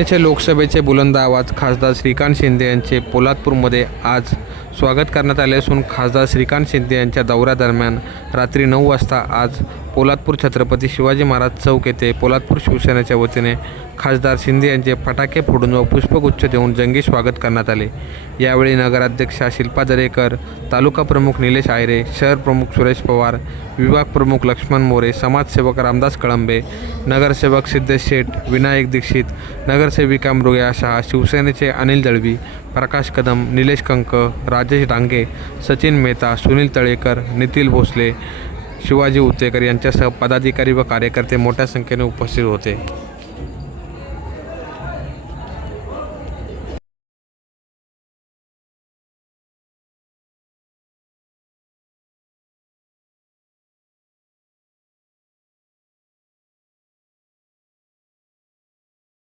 लोकसभेचे बुलंद आवाज खासदार श्रीकांत शिंदे यांचे पोलादपूरमध्ये आज स्वागत करण्यात आले असून खासदार श्रीकांत शिंदे यांच्या दौऱ्यादरम्यान रात्री नऊ वाजता आज पोलादपूर छत्रपती शिवाजी महाराज चौक येथे पोलादपूर शिवसेनेच्या वतीने खासदार शिंदे यांचे फटाके फोडून व पुष्पगुच्छ देऊन जंगी स्वागत करण्यात आले. यावेळी नगराध्यक्षा शिल्पा दरेकर तालुका प्रमुख निलेश आयरे शहर प्रमुख सुरेश पवार विभाग प्रमुख लक्ष्मण मोरे समाजसेवक रामदास कळंबे नगरसेवक सिद्धेश शेठ विनायक दीक्षित नगरसेविका मृगया शहा शिवसेनेचे अनिल दळवी प्रकाश कदम निलेश कंक राजेश डांगे सचिन मेहता सुनील तळेकर नितील भोसले शिवाजी उतेकर यांच्यासह पदाधिकारी व कार्यकर्ते मोठ्या संख्येने उपस्थित होते.